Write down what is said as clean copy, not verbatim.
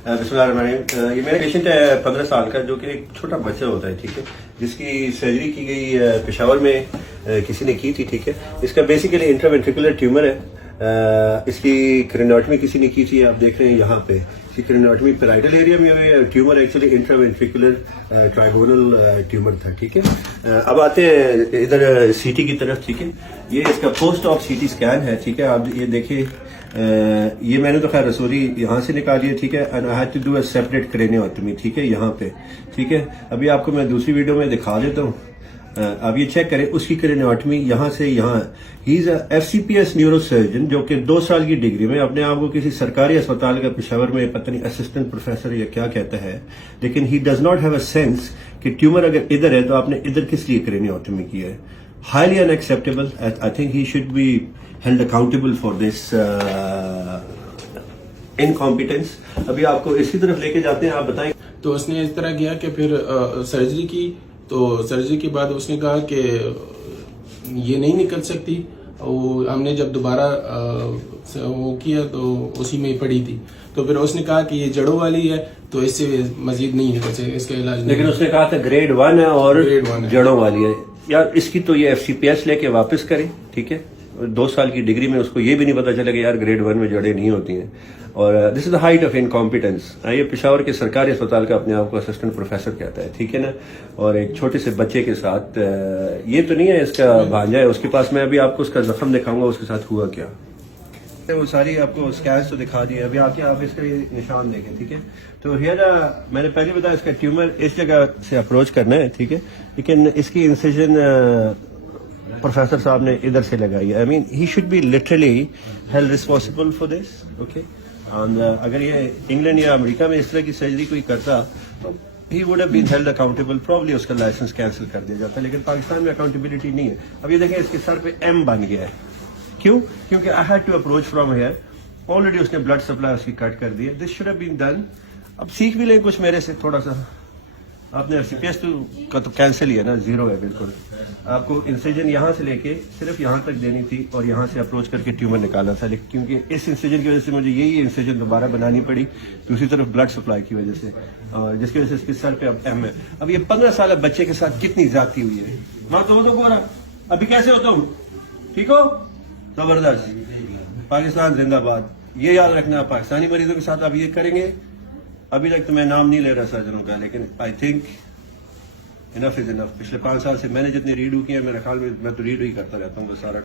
बिस्मिल्लाहिर्रहमानिर्रहीम। ये मेरा पेशेंट है 15 साल का, जो कि एक छोटा बच्चा होता है, ठीक है, जिसकी सर्जरी की गई पेशावर में किसी ने की थी, ठीक है। इसका बेसिकली इंट्रावेंट्रिकुलर ट्यूमर है। इसकी क्रेनियोटमी किसी ने की थी, आप देख रहे हैं यहाँ पे। इसकी क्रेनियोटमी पैराइटल एरिया में tumour actually intraventricular trigonal tumour था, ठीक है। अब आते हैं इधर सीटी की तरफ, ठीक है। ये इसका पोस्ट ऑफ सीटी स्कैन है, ठीक है। आप ये देखिए, ये मैंने तो खैर रसोली यहाँ से निकाली है, ठीक है। And I had to do a separate craniotomy, ठीक है, यहाँ पे, ठीक है। अभी आपको मैं दूसरी वीडियो में दिखा देता हूँ। अब ये चेक करें उसकी क्रेनियोटमी यहाँ से यहाँ। ही इज FCPS न्यूरोसर्जन, जो कि 2 साल की डिग्री में अपने आप को किसी सरकारी अस्पताल का पेशावर में पता नहीं असिस्टेंट प्रोफेसर या क्या कहता है, लेकिन he does not have a sense कि ट्यूमर अगर इधर है तो आपने इधर किस लिए क्रेनियोटमी की है। Highly unacceptable. I think he should be held accountable for this incompetence. अभी आपको इसी तरफ लेके जाते हैं, आप बताएं। तो उसने इस तरह किया कि फिर सर्जरी की, तो सर्जरी के बाद उसने कहा कि ये नहीं निकल सकती। और हमने जब दोबारा वो किया तो उसी में ही पड़ी थी। तो फिर उसने कहा कि ये जड़ों वाली है, तो इससे मजीद नहीं निकल सकती, इसका इलाज नहीं। लेकिन उसने कहा था ग्रेड 1 है और ग्रेड 1 है, जड़ों वाली है। यार इसकी तो ये FCPS लेके वापस करें, ठीक है। 2 साल की डिग्री में उसको ये भी नहीं पता चला कि यार ग्रेड 1 में जड़ें नहीं होती हैं। और this is the height of incompetence. ये पेशावर के सरकारी अस्पताल का अपने आप को असिस्टेंट प्रोफेसर कहता है, ठीक है ना। और एक छोटे से बच्चे के साथ, ये तो नहीं है इसका भांजा है, उसके पास मैं अभी आपको उसका जख्म दिखाऊंगा, उसके साथ हुआ क्या। वो सारी आपको स्कैन्स तो दिखा दिए। अभी आके आप इसका ये निशान देखें, ठीक है। तो हियर मैंने पहले बताया इसका ट्यूमर इस जगह से अप्रोच करना है, ठीक है। लेकिन इसकी इंसिजन प्रोफेसर साहब ने इधर से लगाई है। I mean he should be literally held responsible for this, okay. And अगर ये इंग्लैंड या अमेरिका में इस तरह की सर्जरी कोई करता तो ही would have been held accountable, probably उसका लाइसेंस कैंसिल कर दिया जाता। लेकिन पाकिस्तान में अकाउंटेबिलिटी नहीं है। अब ये देखें, इसके सर पे M बन गया है। क्यों? क्योंकि I had to approach from here. Already उसने ब्लड सप्लाई उसकी कट कर दी है। This should have been done. अब सीख भी लें कुछ मेरे से थोड़ा सा। आपने FCPS का तो कैंसिल ही है ना, 0 है बिल्कुल। आपको इंसिजन यहाँ से लेके सिर्फ यहाँ तक देनी थी और यहाँ से अप्रोच करके ट्यूमर निकालना था। लेकिन क्योंकि इस इंसिजन की वजह से मुझे यही इंसिजन दोबारा बनानी पड़ी, दूसरी तरफ ब्लड सप्लाई की वजह से, और जिसकी वजह से इसके सर पे अब M है। अब ये 15 साल बच्चे के साथ कितनी ज्यादती हुई है। मैं तो अभी कैसे होता हूँ, ठीक हो? जबरदस्त। पाकिस्तान जिंदाबाद। ये याद रखना, पाकिस्तानी मरीजों के साथ आप ये करेंगे। अभी तक तो मैं नाम नहीं ले रहा सर्जनों का, लेकिन I think enough is enough. पिछले 5 साल से मैंने जितने रीडू किए, मेरे ख्याल में मैं तो रीड ही करता रहता हूँ सारा।